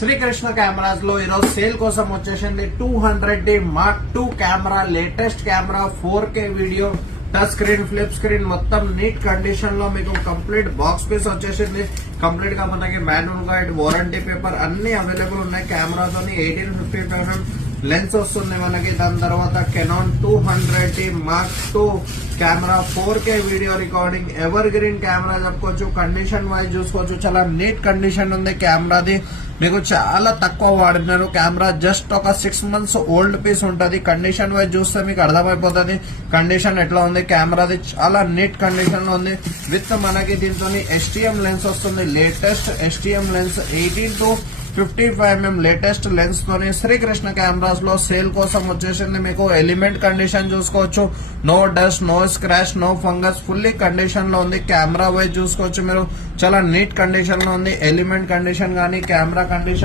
Srikrishna cameras లో ఈరోజు sale కోసం వచ్చేసింది 200D Mark II camera, latest camera, 4K video, touch screen, flip screen, మొత్తం నీట్ కండిషన్ లో మీకు కంప్లీట్ బాక్స్ పీస్ వచ్చేసింది. కంప్లీట్ గా మనకి మాన్యువల్ గైడ్, వారంటీ పేపర్ అన్ని అవైలబుల్ ఉన్నాయి. కెమెరాతోని 1855 లెన్స్ వస్తుంది మనకి. దాని తర్వాత Canon 200D Mark II camera, 4K video recording, ever green camera చెప్పుకోవచ్చు. కండిషన్ వైజ్ చూసుకోవచ్చు, చాలా నీట్ కండిషన్ ఉంది కెమెరాది. మీకు చాలా తక్కువ వాడినారు కెమెరా, జస్ట్ ఒక 6 months ఓల్డ్ పీస్ ఉంటది. కండిషన్ వైజ్ చూస్తే మీకు అర్థమైపోతుంది కండిషన్ ఎట్లా ఉంది. కెమెరాది చాలా నీట్ కండిషన్ లో ఉంది. విత్ మనకి దీంతో STM లెన్స్ వస్తుంది. Latest STM lens 18 to 55mm latest lens తోని శ్రీకృష్ణ కెమెరాస్ లో సేల్ కోసం వచ్చేసింది. మీకు ఎలిమెంట్ కండిషన్ చూసుకోవచ్చు, no dust, no scratch, no fungus, fully condition లో ఉంది. కెమెరా వైజ్ చూసుకోవచ్చు మీరు, చాలా నీట్ కండిషన్ లో ఉంది. ఎలిమెంట్ కండిషన్ గానీ, కెమెరా కండిషన్